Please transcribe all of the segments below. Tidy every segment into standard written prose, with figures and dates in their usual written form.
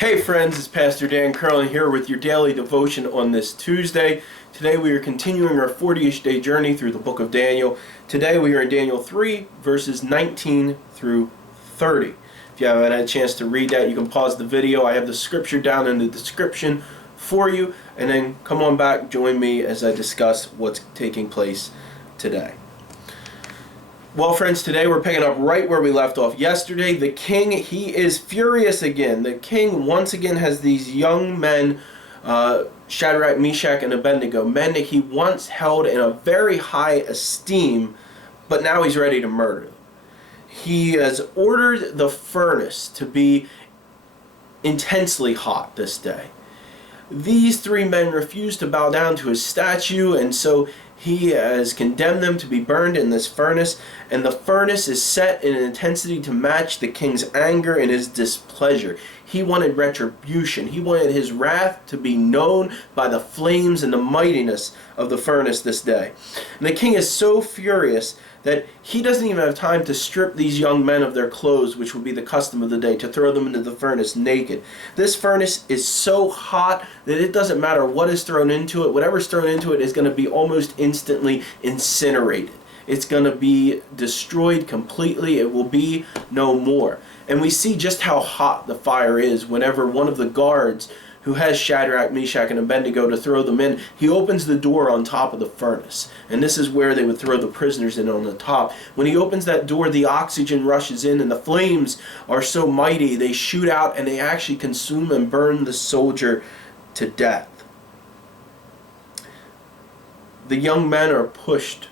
Hey friends, it's Pastor Dan Curlin here with your daily devotion on this Tuesday. Today we are continuing our 40-ish day journey through the book of Daniel. Today we are in Daniel 3, verses 19 through 30. If you haven't had a chance to read that, you can pause the video. I have the scripture down in the description for you, and then come on back, join me as I discuss what's taking place today. Well, friends, today we're picking up right where we left off yesterday. The king, he is furious again. The king once again has these young men, Shadrach, Meshach, and Abednego, men that he once held in a very high esteem, but now he's ready to murder them. He has ordered the furnace to be intensely hot this day. These three men refused to bow down to his statue, and so he has condemned them to be burned in this furnace, and the furnace is set in an intensity to match the king's anger and his displeasure. He wanted retribution. He wanted his wrath to be known by the flames and the mightiness of the furnace this day. And the king is so furious that he doesn't even have time to strip these young men of their clothes, which would be the custom of the day, to throw them into the furnace naked. This furnace is so hot that it doesn't matter what is thrown into it. Whatever's thrown into it is going to be almost instantly incinerated. It's going to be destroyed completely. It will be no more. And we see just how hot the fire is whenever one of the guards who has Shadrach, Meshach, and Abednego to throw them in, he opens the door on top of the furnace. And this is where they would throw the prisoners in, on the top. When he opens that door, the oxygen rushes in and the flames are so mighty, they shoot out and they actually consume and burn the soldier to death. The young men are pushed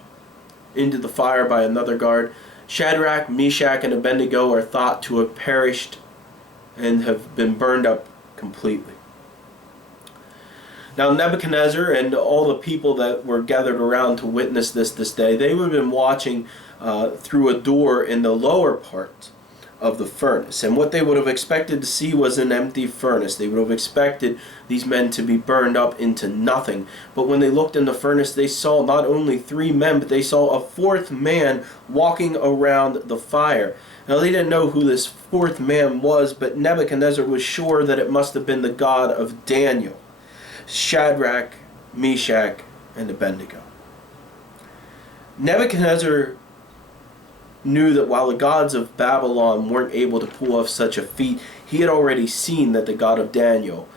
into the fire by another guard. Shadrach, Meshach, and Abednego are thought to have perished and have been burned up completely. Now Nebuchadnezzar and all the people that were gathered around to witness this day, they would have been watching through a door in the lower part of the furnace. And what they would have expected to see was an empty furnace. They would have expected these men to be burned up into nothing. But when they looked in the furnace, they saw not only three men, but they saw a fourth man walking around the fire. Now they didn't know who this fourth man was, but Nebuchadnezzar was sure that it must have been the God of Daniel, Shadrach, Meshach, and Abednego. Nebuchadnezzar knew that while the gods of Babylon weren't able to pull off such a feat, he had already seen that the God of Daniel,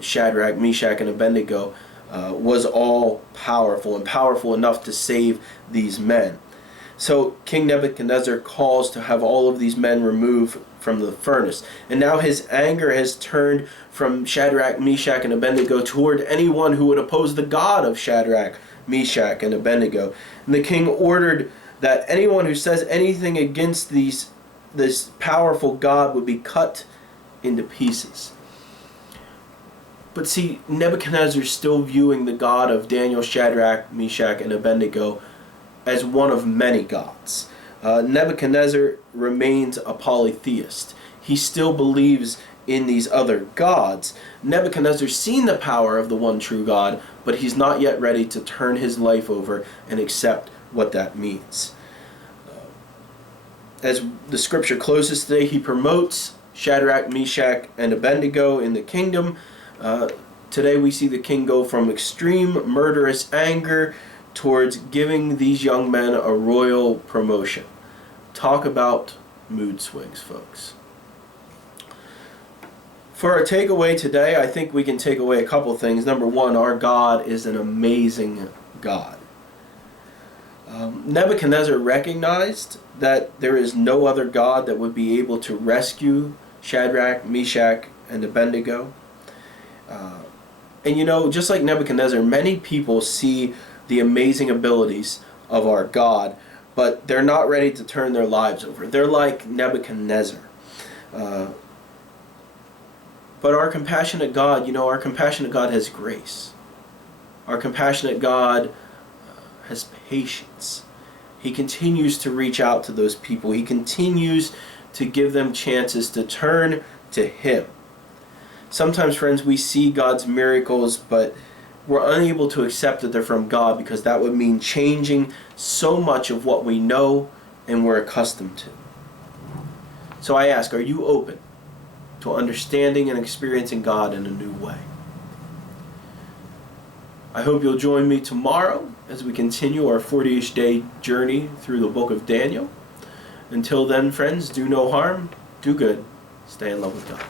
Shadrach, Meshach, and Abednego, was all powerful and powerful enough to save these men. So King Nebuchadnezzar calls to have all of these men removed from the furnace. And now his anger has turned from Shadrach, Meshach, and Abednego toward anyone who would oppose the God of Shadrach, Meshach, and Abednego. And the king ordered that anyone who says anything against this powerful God would be cut into pieces. But see, Nebuchadnezzar is still viewing the God of Daniel, Shadrach, Meshach, and Abednego as one of many gods. Nebuchadnezzar remains a polytheist. He still believes in these other gods. Nebuchadnezzar's seen the power of the one true God, but he's not yet ready to turn his life over and accept what that means. As the scripture closes today, he promotes Shadrach, Meshach, and Abednego in the kingdom. Today we see the king go from extreme murderous anger towards giving these young men a royal promotion. Talk about mood swings, folks. For our takeaway today, I think we can take away a couple things. Number one, our God is an amazing God. Nebuchadnezzar recognized that there is no other God that would be able to rescue Shadrach, Meshach, and Abednego. And you know, just like Nebuchadnezzar, many people see the amazing abilities of our God, but they're not ready to turn their lives over. They're like Nebuchadnezzar. But our compassionate God, you know, our compassionate God has grace. Our compassionate God has patience. He continues to reach out to those people. He continues to give them chances to turn to Him. Sometimes, friends, we see God's miracles, but we're unable to accept that they're from God because that would mean changing so much of what we know and we're accustomed to. So I ask, are you open to understanding and experiencing God in a new way. I hope you'll join me tomorrow as we continue our 40-ish day journey through the book of Daniel. Until then, friends, do no harm, do good, stay in love with God.